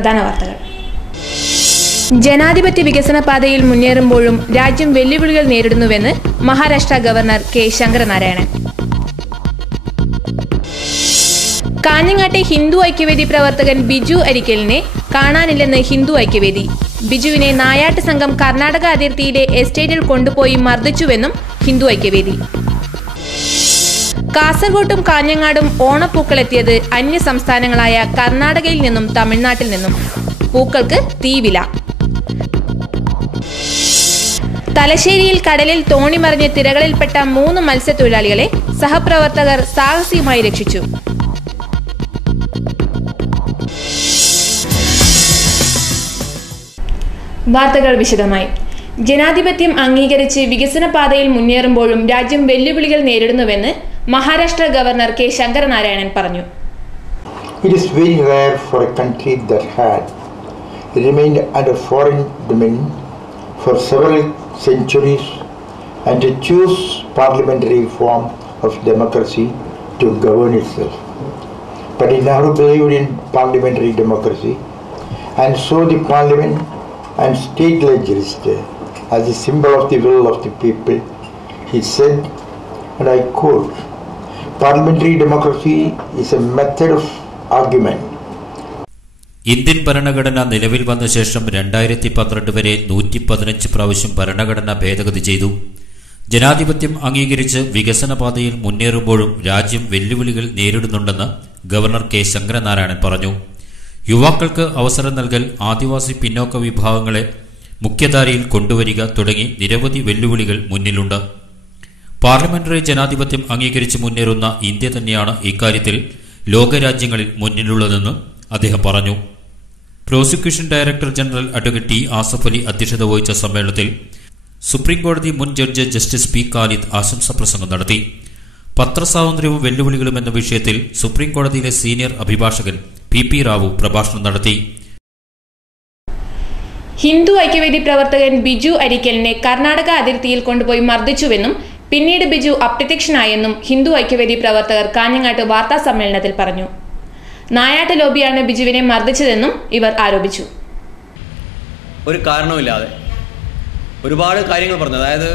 പ്രധാന വാർത്തകൾ. ജനാധിപത്യ വികസന പാതയിൽ മുന്നേറുമ്പോഴും രാജ്യം വെല്ലുവിളികൾ നേരിടുന്നുവെന്ന് മഹാരാഷ്ട്ര ഗവർണർ കെ ശങ്കരനാരായണൻ. കാഞ്ഞങ്ങാട്ടെ ഹിന്ദു ഐക്യവേദി പ്രവർത്തകൻ ബിജു അരിക്കലിനെ കാണാനില്ലെന്ന് ഹിന്ദു ഐക്യവേദി. ബിജുവിനെ നായാട്ട് സംഘം കർണാടക അതിർത്തിയിലെ എസ്റ്റേറ്റിൽ കൊണ്ടുപോയി മർദ്ദിച്ചുവെന്നും ഹിന്ദു ഐക്യവേദി. കാസർഗോട്ടും കാഞ്ഞങ്ങാടും ഓണപ്പൂക്കളെത്തിയത് അന്യ സംസ്ഥാനങ്ങളായ കർണാടകയിൽ നിന്നും തമിഴ്നാട്ടിൽ നിന്നും. പൂക്കൾക്ക് തീവില. തലശ്ശേരിയിൽ കടലിൽ തോണിമറിഞ്ഞ് തിരകളിൽപ്പെട്ട 3 മത്സ്യത്തൊഴിലാളികളെ സഹപ്രവർത്തകർ സാഹസികമായി രക്ഷിച്ചു. വാർത്തകൾ വിശദമായി. ജനാധിപത്യം അംഗീകരിച്ച് വികസന പാതയിൽ മുന്നേറുമ്പോഴും രാജ്യം വെല്ലുവിളികൾ നേരിടുന്നുവെന്ന് മഹാരാഷ്ട്ര ഗവർണർ കെ ശങ്കരനാരായണൻ പറഞ്ഞു. It is very rare for a country that had remained under foreign dominion for several centuries and to choose parliamentary form of democracy to govern itself. But he never believed in parliamentary democracy and saw the parliament and state legislature as a symbol of the will of the people. He said, and I quote, "Parliamentary democracy is a method of argument." Indian ഭരണഘടന നിലവിൽ വന്ന ശേഷം 2012 വരെ 115 പ്രാവശ്യം ഭരണഘടന ഭേദഗതി ചെയ്തു. ജനാധിപത്യം അംഗീകരിച്ച് വികസന പാതയിൽ മുന്നേറുമ്പോഴും രാജ്യം വെല്ലുവിളികൾ നേരിടുന്നുണ്ടെന്ന് ഗവർണർ കെ ശങ്കരനാരായണൻ പറഞ്ഞു. യുവാക്കൾക്ക് അവസരം നൽകൽ, ആദിവാസി പിന്നോക്ക വിഭാഗങ്ങളെ മുഖ്യധാരയിൽ കൊണ്ടുവരിക തുടങ്ങി നിരവധി വെല്ലുവിളികൾ മുന്നിലുണ്ട്. പാർലമെന്ററി ജനാധിപത്യം അംഗീകരിച്ച് മുന്നേറുന്ന ഇന്ത്യ തന്നെയാണ് ഇക്കാര്യത്തിൽ ലോകരാജ്യങ്ങളിൽ മുന്നിലുള്ളതെന്ന് അദ്ദേഹം പറഞ്ഞു. Prosecution director general advocate T Asaf Ali അധ്യക്ഷത വഹിച്ച സമ്മേളനത്തിൽ സുപ്രീംകോടതി മുൻ ജഡ്ജ് ജസ്റ്റിസ് പി ഖാലിദ് ആശംസാ പ്രസംഗം നടത്തി. പത്രസ്വാതന്ത്ര്യവും വെല്ലുവിളികളും എന്ന വിഷയത്തിൽ സുപ്രീംകോടതിയിലെ സീനിയർ അഭിഭാഷകൻ പി റാവു പ്രഭാഷണം നടത്തി. ഹിന്ദു ഐക്യവേദി പ്രവർത്തകൻ ബിജു അരിക്കലിനെ കർണാടക അതിർത്തിയിൽ കൊണ്ടുപോയി മർദ്ദിച്ചുവെന്നും പിന്നീട് ബിജു അപ്രത്യക്ഷനായെന്നും ഹിന്ദു ഐക്യവേദി പ്രവർത്തകർ കാഞ്ഞങ്ങാട്ട് വാർത്താ സമ്മേളനത്തിൽ പറഞ്ഞു. നായാട്ട് ലോബിയാണ് ബിജുവിനെ മർദ്ദിച്ചതെന്നും ഇവർ ആരോപിച്ചു. ഒരു കാരണവുമില്ലാതെ ഒരുപാട് കാര്യങ്ങൾ പറഞ്ഞു. അതായത്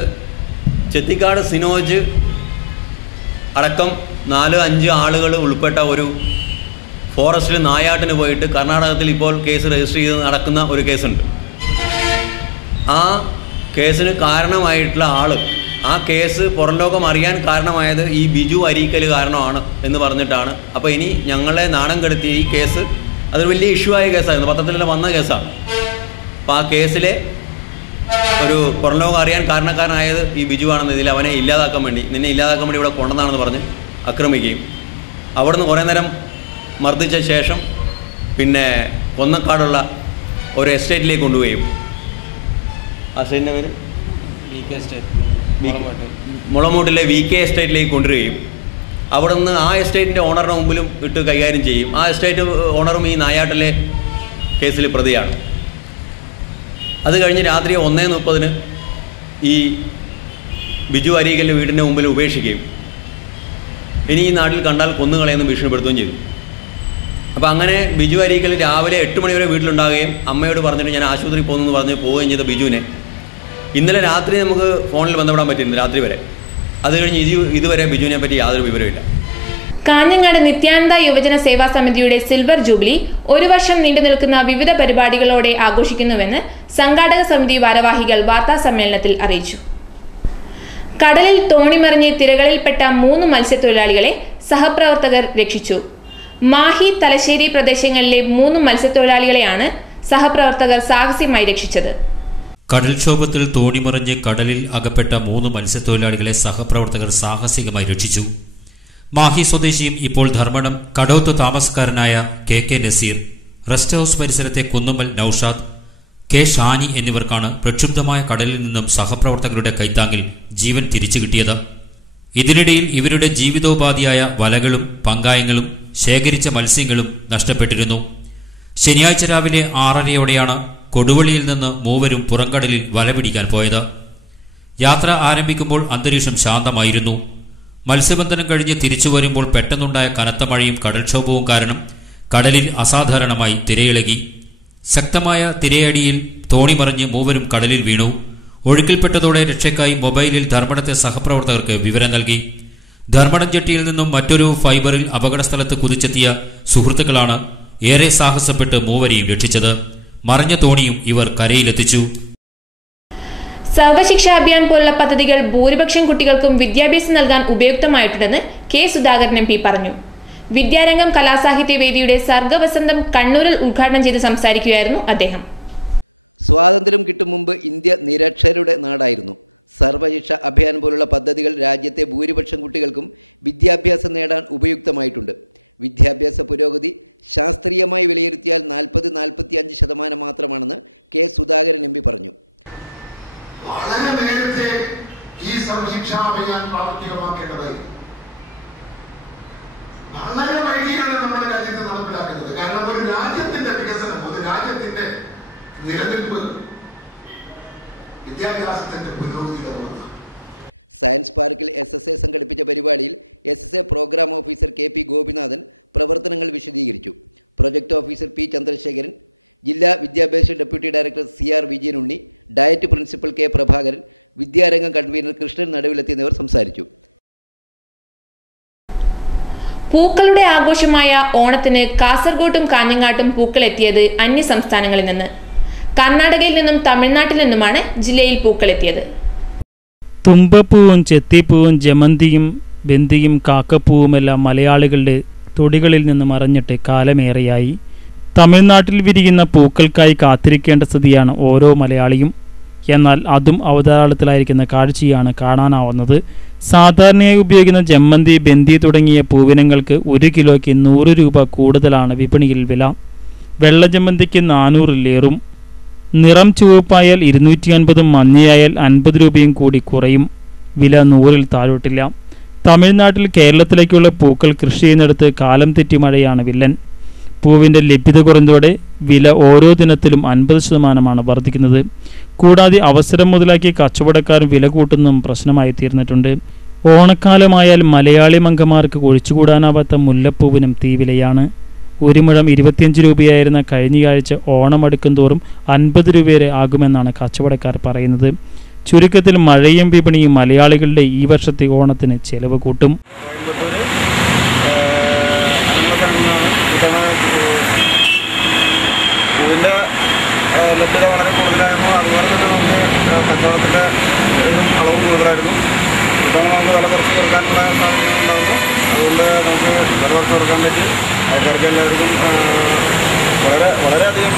ചെത്തിക്കാട് സിനോജ് അടക്കം 4-5 ആളുകൾ ഉൾപ്പെട്ട ഒരു ഫോറസ്റ്റിൽ നായാട്ടിന് പോയിട്ട് കർണാടകത്തിൽ ഇപ്പോൾ കേസ് രജിസ്റ്റർ ചെയ്ത് നടക്കുന്ന ഒരു കേസുണ്ട്. ആ കേസിന് കാരണമായിട്ടുള്ള ആള്, ആ കേസ് പുറം ലോകം അറിയാൻ കാരണമായത് ഈ ബിജു അരീക്കൽ കാരണമാണ് എന്ന് പറഞ്ഞിട്ടാണ്. അപ്പോൾ ഇനി ഞങ്ങളെ നാണം കെടുത്തി ഈ കേസ്, അതൊരു വലിയ ഇഷ്യൂ ആയ കേസായിരുന്നു, പത്രത്തിലെല്ലാം വന്ന കേസാണ്. അപ്പോൾ ആ കേസിലെ ഒരു പുറം ലോകം അറിയാൻ കാരണക്കാരനായത് ഈ ബിജു ആണെന്ന്, ഇതിൽ അവനെ ഇല്ലാതാക്കാൻ വേണ്ടി, നിന്നെ ഇല്ലാതാക്കാൻ വേണ്ടി ഇവിടെ കൊണ്ടുവന്നാണെന്ന് പറഞ്ഞ് ആക്രമിക്കുകയും അവിടുന്ന് കുറേ നേരം മർദ്ദിച്ച ശേഷം പിന്നെ കൊന്നക്കാടുള്ള ഒരു എസ്റ്റേറ്റിലേക്ക് കൊണ്ടുപോവുകയും, ആ എസ്റ്റേറ്റിൻ്റെ പേര് മുളമൂട്ടിലെ VK എസ്റ്റേറ്റിലേക്ക് കൊണ്ടുവരികയും അവിടുന്ന് ആ എസ്റ്റേറ്റിൻ്റെ ഓണറിൻ്റെ മുമ്പിലും ഇട്ട് കൈകാര്യം ചെയ്യും. ആ എസ്റ്റേറ്റ് ഓണറും ഈ നായാട്ടിലെ കേസിൽ പ്രതിയാണ്. അത് കഴിഞ്ഞ് രാത്രി 1:30 ഈ ബിജു അരീക്കലിൻ്റെ വീടിൻ്റെ മുമ്പിൽ ഉപേക്ഷിക്കുകയും ഇനി ഈ നാട്ടിൽ കണ്ടാൽ കൊന്നുകളയെന്ന് ഭീഷണിപ്പെടുത്തുകയും ചെയ്തു. അപ്പോൾ അങ്ങനെ ബിജു അരീക്കൽ രാവിലെ 8 മണി വരെ വീട്ടിലുണ്ടാകുകയും അമ്മയോട് പറഞ്ഞിട്ട് ഞാൻ ആശുപത്രി പോകുന്നു പറഞ്ഞ് പോവുകയും ചെയ്ത ബിജുവിനെ ഇന്നലെ രാത്രി നമുക്ക് ഫോണിൽ ബന്ധപ്പെടാൻ പറ്റിയിരുന്നു, രാത്രി വരെ. അത് കഴിഞ്ഞ് ഇതുവരെ ബിജുവിനെ പറ്റി യാതൊരു വിവരമില്ല. കാഞ്ഞങ്ങാട് നിത്യാനന്ദ യുവജന സേവാ സമിതിയുടെ സിൽവർ ജൂബിലി 1 വർഷം നീണ്ടു നിൽക്കുന്ന വിവിധ പരിപാടികളോടെ ആഘോഷിക്കുന്നുവെന്ന് സംഘാടക സമിതി ഭാരവാഹികൾ വാർത്താ സമ്മേളനത്തിൽ അറിയിച്ചു. കടലിൽ തോണിമറിഞ്ഞ് തിരകളിൽപ്പെട്ട 3 മത്സ്യത്തൊഴിലാളികളെ സഹപ്രവർത്തകർ രക്ഷിച്ചു. മാഹി, തലശ്ശേരി പ്രദേശങ്ങളിലെ 3 മത്സ്യത്തൊഴിലാളികളെയാണ് സഹപ്രവർത്തകർ സാഹസികമായി രക്ഷിച്ചത്. കടൽക്ഷോഭത്തിൽ തോണിമറിഞ്ഞ് കടലിൽ അകപ്പെട്ട 3 മത്സ്യത്തൊഴിലാളികളെ സഹപ്രവർത്തകർ സാഹസികമായി രക്ഷിച്ചു. മാഹി സ്വദേശിയും ഇപ്പോൾ ധർമ്മടം കടോത്ത് താമസക്കാരനായ KK നസീർ, റെസ്റ്റ് ഹൌസ് പരിസരത്തെ കുന്നുമ്മൽ നൌഷാദ്, K ഷാനി എന്നിവർക്കാണ് പ്രക്ഷുബ്ധമായ കടലിൽ നിന്നും സഹപ്രവർത്തകരുടെ കൈത്താങ്ങിൽ ജീവൻ തിരിച്ചു കിട്ടിയത്. ഇതിനിടയിൽ ഇവരുടെ ജീവിതോപാധിയായ വലകളും പങ്കായങ്ങളും ശേഖരിച്ച മത്സ്യങ്ങളും നഷ്ടപ്പെട്ടിരുന്നു. ശനിയാഴ്ച രാവിലെ 6:30യോടെയാണ് കൊടുവള്ളിയിൽ നിന്ന് മൂവരും പുറംകടലിൽ വലപിടിക്കാൻ പോയത്. യാത്ര ആരംഭിക്കുമ്പോൾ അന്തരീക്ഷം ശാന്തമായിരുന്നു. മത്സ്യബന്ധനം കഴിഞ്ഞ് തിരിച്ചു വരുമ്പോൾ പെട്ടെന്നുണ്ടായ കനത്ത മഴയും കടൽക്ഷോഭവും കാരണം കടലിൽ അസാധാരണമായി തിരയിളകി. ശക്തമായ തിരയടിയിൽ തോണി മറിഞ്ഞ് മൂവരും കടലിൽ വീണു. ഒഴുക്കിൽപ്പെട്ടതോടെ രക്ഷയ്ക്കായി മൊബൈലിൽ ധർമ്മടത്തെ സഹപ്രവർത്തകർക്ക് വിവരം നൽകി. ധർമ്മടം ജെട്ടിയിൽ നിന്നും മറ്റൊരു ഫൈബറിൽ അപകടസ്ഥലത്ത് കുതിച്ചെത്തിയ സുഹൃത്തുക്കളാണ് ഏറെ സാഹസപ്പെട്ട് മൂവരെയും രക്ഷിച്ചത്. മറിഞ്ഞ തോണിയും ഇവർ കരയിലെത്തിച്ചു. സർവശിക്ഷാ അഭിയാൻ പോലുള്ള പദ്ധതികൾ ഭൂരിപക്ഷം കുട്ടികൾക്കും വിദ്യാഭ്യാസം നൽകാൻ ഉപയുക്തമായിട്ടുണ്ടെന്ന് കെ സുധാകരൻ MP പറഞ്ഞു. വിദ്യാരംഗം കലാസാഹിത്യ വേദിയുടെ സർഗവസന്തം കണ്ണൂരിൽ ഉദ്ഘാടനം ചെയ്ത് സംസാരിക്കുകയായിരുന്നു അദ്ദേഹം. സ്വാതന്ത്ര്യം കിട്ടും മുമ്പ് ഇന്ത്യ നിരക്ഷരരുടെ നാടായിരുന്നു. സർവശിക്ഷ അഭിയാൻ പോലുള്ള പദ്ധതികൾ രാജ്യത്തെ ഭൂരിപക്ഷം കുട്ടികൾക്കും വിദ്യാഭ്യാസം നേടാൻ ഉപയുക്തമായിട്ടുണ്ട്. വിദ്യാഭ്യാസ പുരോഗതി ശാസ്ത്രീയമായി വിലയിരുത്തിയാൽ 40-45% മാത്രമാണെന്ന് കെ സുധാകരൻ MP പറഞ്ഞു. വളരെ നേരത്തെ ഈ സർവശിക്ഷാ അഭിയാൻ പ്രാവർത്തികമാക്കേണ്ടതായി വളരെ വൈകിയാണ് നമ്മുടെ രാജ്യത്ത് നടപ്പിലാക്കുന്നത്. കാരണം ഒരു രാജ്യത്തിന്റെ വികസനം, ഒരു രാജ്യത്തിന്റെ നിലനിൽപ്പ് വിദ്യാഭ്യാസത്തിന്റെ പുരോഗതിയിലാണ്. സയൻസ് പാർക്കിൽ SSA സംഘടിപ്പിച്ച പരിപാടിയിൽ SSA program officer KP Gopinathan പ്രവർത്തനങ്ങൾ വിശദീകരിച്ചു. പ്രൊജക്ട് ഓഫീസർ P ചന്ദ്രശേഖരൻ, ജില്ലാ വിദ്യാഭ്യാസ deputy director CR Vijayanunni, DIET principal K Prabhakaran, Vidyarangam convener Krishnan Naduvilethi എന്നിവർ സംസാരിച്ചു. പൂക്കളുടെ ആഘോഷമായ ഓണത്തിന് കാസർഗോട്ടും കാഞ്ഞങ്ങാട്ടും പൂക്കളെത്തിയത് അന്യ സംസ്ഥാനങ്ങളിൽ നിന്ന്. കർണാടകയിൽ നിന്നും തമിഴ്നാട്ടിൽ നിന്നുമാണ് ജില്ലയിൽ പൂക്കളെത്തിയത്. തുമ്പപ്പൂവും ചെത്തിപ്പൂവും ജമന്തിയും ബന്ദിയും കാക്കപ്പൂവുമെല്ലാം മലയാളികളുടെ തൊടികളിൽ നിന്ന് മറഞ്ഞിട്ട് കാലമേറെയായി. തമിഴ്നാട്ടിൽ വിരിയുന്ന പൂക്കൾക്കായി കാത്തിരിക്കേണ്ട സ്ഥിതിയാണ് ഓരോ മലയാളിയും. എന്നാൽ അതും അവതാളത്തിലായിരിക്കുന്ന കാഴ്ചയാണ് കാണാനാവുന്നത്. സാധാരണയായി ഉപയോഗിക്കുന്ന ജമ്മന്തി, ബന്ദി തുടങ്ങിയ പൂവിനങ്ങൾക്ക് 1 കിലോയ്ക്ക് 100 രൂപ കൂടുതലാണ് വിപണിയിൽ വില. വെള്ള ജമ്മന്തിക്ക് 400-ലേറും. നിറം ചുവപ്പായാൽ 250, മഞ്ഞയായാൽ 50 രൂപയും കൂടി കുറയും. വില 100-ൽ താഴോട്ടില്ല. തമിഴ്നാട്ടിൽ കേരളത്തിലേക്കുള്ള പൂക്കൾ കൃഷി ചെയ്യുന്നിടത്ത് കാലം തെറ്റി മഴയാണ് വില്ലൻ. പൂവിൻ്റെ ലഭ്യത കുറഞ്ഞതോടെ വില ഓരോ ദിനത്തിലും 50% വർദ്ധിക്കുന്നത്. കൂടാതെ അവസരം മുതലാക്കി കച്ചവടക്കാർ വില കൂട്ടുന്നതും പ്രശ്നമായി തീർന്നിട്ടുണ്ട്. ഓണക്കാലമായാൽ മലയാളി മംഗമാർക്ക് ഒഴിച്ചുകൂടാനാവാത്ത മുല്ലപ്പൂവിനും തീവിലയാണ്. 1 മുഴം 25 രൂപയായിരുന്ന കഴിഞ്ഞയാഴ്ച ഓണം അടുക്കും തോറും 50 രൂപ വരെ ആകുമെന്നാണ് കച്ചവടക്കാർ പറയുന്നത്. ചുരുക്കത്തിൽ മഴയും വിപണിയും മലയാളികളുടെ ഈ വർഷത്തെ ഓണത്തിന് ചെലവ് കൂട്ടും. പൂവിൻ്റെ ലഭ്യത വളരെ കൂടുതലായിരുന്നു. അതുപോലെ തന്നെ നമുക്ക് കച്ചവടത്തിൻ്റെ അളവും കൂടുതലായിരുന്നു. ഇപ്പം നമുക്ക് വില കുറച്ച് കൊടുക്കാനുള്ള സാഹചര്യം ഉണ്ടാകുന്നു. അതുകൊണ്ട് നമുക്ക് വില കുറച്ച് കൊടുക്കാൻ പറ്റി. ആൾക്കാർക്ക് എല്ലാവർക്കും വളരെയധികം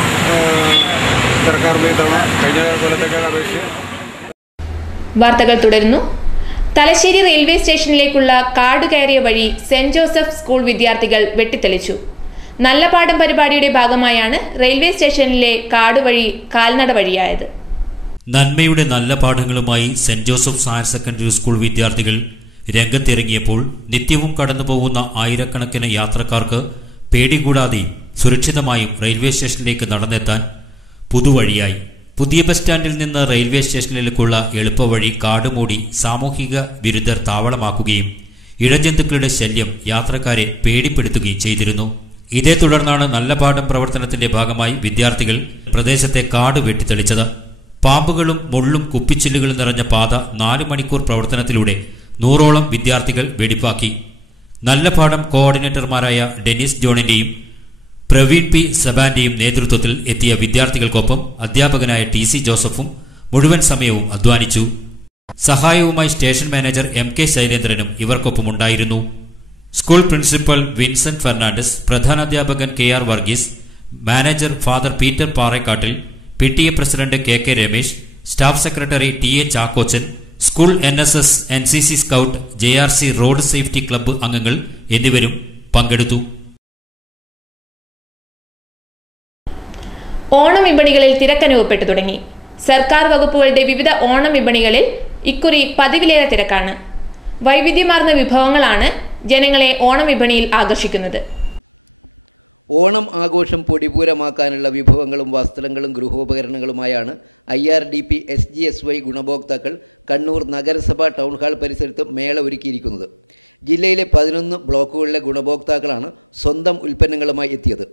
തിരക്കാറുണ്ട് ഇത്തവണ കഴിഞ്ഞ കൊല്ലത്തേക്കാൾ അപേക്ഷിച്ച്. വാർത്തകൾ തുടരുന്നു. തലശ്ശേരി റെയിൽവേ സ്റ്റേഷനിലേക്കുള്ള കാട് കയറിയ വഴി സെന്റ് ജോസഫ് സ്കൂൾ വിദ്യാർത്ഥികൾ വെട്ടിത്തെളിച്ചു. നല്ല പാഠം പരിപാടിയുടെ ഭാഗമായാണ് റെയിൽവേ സ്റ്റേഷനിലെ കാട് വഴി കാൽനട വഴിയായത്. നന്മയുടെ നല്ല പാഠങ്ങളുമായി saint Joseph higher secondary school വിദ്യാർത്ഥികൾ രംഗത്തിറങ്ങിയപ്പോൾ നിത്യവും കടന്നുപോകുന്ന ആയിരക്കണക്കിന് യാത്രക്കാർക്ക് പേടികൂടാതെയും സുരക്ഷിതമായും റെയിൽവേ സ്റ്റേഷനിലേക്ക് നടന്നെത്താൻ പുതുവഴിയായി. പുതിയ ബസ് സ്റ്റാൻഡിൽ നിന്ന് റെയിൽവേ സ്റ്റേഷനിലേക്കുള്ള എളുപ്പവഴി കാടുമൂടി സാമൂഹിക വിരുദ്ധർ താവളമാക്കുകയും ഇഴജന്തുക്കളുടെ ശല്യം യാത്രക്കാരെ പേടിപ്പെടുത്തുകയും ചെയ്തിരുന്നു. ഇതേ തുടർന്നാണ് നല്ല പാഠം പ്രവർത്തനത്തിന്റെ ഭാഗമായി വിദ്യാർത്ഥികൾ പ്രദേശത്തെ കാട് വെട്ടിത്തെളിച്ചത്. പാമ്പുകളും മുള്ളും കുപ്പിച്ചില്ലുകളും നിറഞ്ഞ പാത 4 മണിക്കൂർ പ്രവർത്തനത്തിലൂടെ 100ഓളം വിദ്യാർത്ഥികൾ വെടിപ്പാക്കി. നല്ല പാഠം കോർഡിനേറ്റർമാരായ ഡെനിസ് ജോണിന്റെയും പ്രവീൺ P സബാന്റെയും നേതൃത്വത്തിൽ എത്തിയ വിദ്യാർത്ഥികൾക്കൊപ്പം അധ്യാപകനായ TC ജോസഫും മുഴുവൻ സമയവും അധ്വാനിച്ചു. സഹായവുമായി സ്റ്റേഷൻ മാനേജർ MK ശൈലേന്ദ്രനും ഇവർക്കൊപ്പമുണ്ടായിരുന്നു. സ്കൂൾ പ്രിൻസിപ്പൽ വിൻസെന്റ് ഫെർണാണ്ടസ്, പ്രധാനാധ്യാപകൻ KR Varghese, manager father Peter Parekkattil, PTA president KK Ramesh, staff secretary TA Chackochan, school NSS, NCC scout, JRC road safety club അംഗങ്ങൾ എന്നിവരും പങ്കെടുത്തു. ഓണം വിപണികളിൽ തിരക്കനുഭവപ്പെട്ടു തുടങ്ങി. സർക്കാർ വകുപ്പുകളുടെ വിവിധ ഓണം വിപണികളിൽ ഇക്കുറി പതിവിലേറെ തിരക്കാണ്. വൈവിധ്യമാർന്ന വിഭവങ്ങളാണ് ജനങ്ങളെ ഓണം വിപണിയിൽ ആകർഷിക്കുന്നത്. ഓണം ആഘോഷം പൊടിപൂരമാക്കാനുള്ള വിഭവങ്ങളും വസ്ത്രങ്ങളും ഗൃഹോപകരണങ്ങളുമായാണ് IRDP SGSY ഗുണഭോക്താക്കൾ കണ്ണൂർ നഗരസഭ ടൗൺ ഹാൾ പരിസരത്ത് മേള ഒരുക്കിയിരിക്കുന്നത്. ജില്ലയിലെ 11 ബ്ലോക്കുകളിലെ ഗുണഭോക്താക്കളാണ് സ്വന്തം ഉൽപ്പന്നങ്ങളുമായി എത്തിയത്.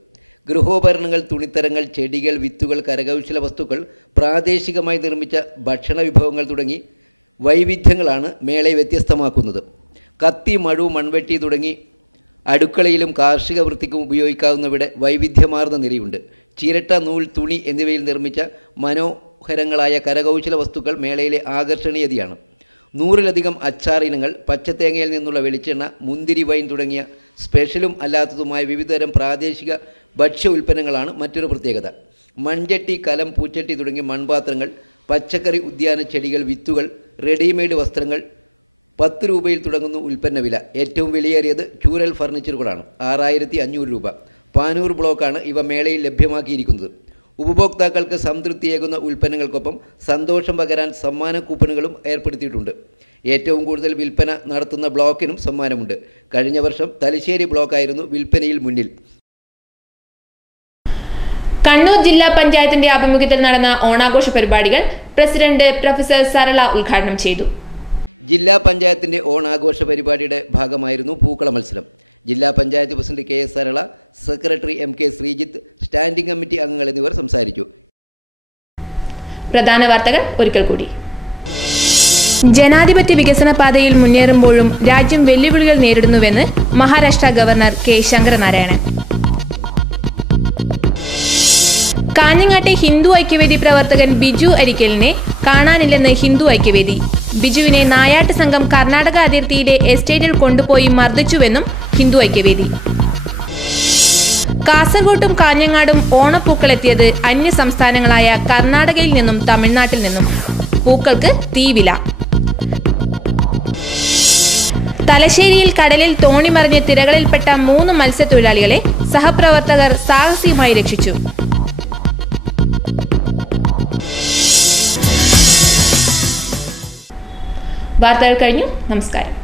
ഗൃഹോപകരണങ്ങൾ, തുണിത്തരങ്ങൾ, ചെടികൾ, വിത്തുകൾ, കരകൗശല വസ്തുക്കൾ, പ്രാദേശികമായി നിർമ്മിച്ച ഭക്ഷണ വിഭവങ്ങൾ തുടങ്ങി വൈവിധ്യങ്ങളാണ് മേളയെ വ്യത്യസ്തമാക്കുന്നത്. കത്തി, മഴു, മൺവെട്ടി തുടങ്ങി അടുക്കളയിലും കാർഷിക വൃത്തിക്കും ഉപയോഗിക്കാവുന്നവയുടെ വൈവിധ്യമാർന്ന നിരയുണ്ട്. ചിരട്ട, നൂൽ, തുണി എന്നിവയിൽ നിർമ്മിച്ച മനോഹരങ്ങളായ കരകൗശല വസ്തുക്കൾ മേളയിലെ ആകർഷണീയതയാണ്. 100-ലധികം അച്ചാർ ഇനങ്ങൾ, പച്ചത്തേങ്ങയിൽ നിന്നുള്ള വെളിച്ചെണ്ണ, മുന്തിരി വൈൻ തുടങ്ങിയ സ്പെഷ്യലും അല്ലാത്തതുമായ വിവിധതരം പ്രാദേശിക ഭക്ഷ്യ ഉൽപ്പന്നങ്ങളാണ് മറ്റൊരു പ്രത്യേകത. മൺചട്ടി, കലം, പൂച്ചട്ടി തുടങ്ങിയ മൺപാത്രങ്ങൾ, പച്ചക്കറി, ഉദ്യാന ചെടികൾ, വിത്തുകൾ, റെഡിമെയ്ഡ് വസ്ത്രങ്ങൾ. 10 രൂപയിൽ തുടങ്ങുന്നു ഉൽപ്പന്ന വില. ഏറ്റവും വിലയേറിയത് ചൂരൽ ഫർണിച്ചറുകളാണ്. 6500 രൂപ. പാനൂർ ബ്ലോക്കാണ് ഇവ മേളയിൽ ലഭ്യമാക്കിയിരിക്കുന്നത്. ഉപഭോക്താക്കൾക്ക് സംതൃപ്തിയേകുന്ന ഉൽപ്പന്നങ്ങൾക്കൊപ്പം സന്തോഷം പകരാൻ സമ്മാന കൂപ്പണുകളും ഏർപ്പെടുത്തിയിട്ടുണ്ട്. ഏറ്റവും കൂടുതൽ വിൽപ്പന നടത്തുന്ന ബ്ലോക്കിനും സമ്മാനമുണ്ട്. കഴിഞ്ഞ വർഷം തലശ്ശേരി ബ്ലോക്കായിരുന്നു വിൽപ്പനയിൽ മുന്നിൽ. കണ്ണൂർ ജില്ലാ പഞ്ചായത്തിന്റെ ആഭിമുഖ്യത്തിൽ നടന്ന ഓണാഘോഷ പരിപാടികൾ പ്രസിഡന്റ് പ്രൊഫസർ സരള ഉദ്ഘാടനം ചെയ്തു. ജില്ലാ പഞ്ചായത്തിന്റെ ഓണാഘോഷ പരിപാടിയുടെ ഭാഗമായിരുന്നു പൂക്കള മത്സരം. ജില്ലാ panchayat president K S Sarala, secretary M K Sreejith, standing committee അംഗങ്ങൾ എന്നിവർ സംസാരിച്ചു. പ്രധാന വാർത്തകൾ ഒരിക്കൽ കൂടി. ജനാധിപത്യ വികസന പാതയിൽ മുന്നേറുമ്പോഴും രാജ്യം വെല്ലുവിളികൾ നേരിടുന്നുവെന്ന് മഹാരാഷ്ട്ര ഗവർണർ കെ ശങ്കരനാരായണൻ. കാഞ്ഞങ്ങാട്ടെ ഹിന്ദു ഐക്യവേദി പ്രവർത്തകൻ ബിജു അരിക്കലിനെ കാണാനില്ലെന്ന് ഹിന്ദു ഐക്യവേദി. ബിജുവിനെ നായാട്ട് സംഘം കർണാടക അതിർത്തിയിലെ എസ്റ്റേറ്റിൽ കൊണ്ടുപോയി മർദ്ദിച്ചുവെന്നും ഹിന്ദു ഐക്യവേദി. കാസർഗോട്ടും കാഞ്ഞങ്ങാടും ഓണപ്പൂക്കളെത്തിയത് അന്യ സംസ്ഥാനങ്ങളായ കർണാടകയിൽ നിന്നും തമിഴ്നാട്ടിൽ നിന്നും. പൂക്കൾക്ക് തീവില. തലശ്ശേരിയിൽ കടലിൽ തോണി മറിഞ്ഞ് തിരകളിൽപ്പെട്ട 3 മത്സ്യത്തൊഴിലാളികളെ സഹപ്രവർത്തകർ സാഹസികമായി രക്ഷിച്ചു. വാർത്തകൾ കഴിഞ്ഞു. നമസ്കാരം.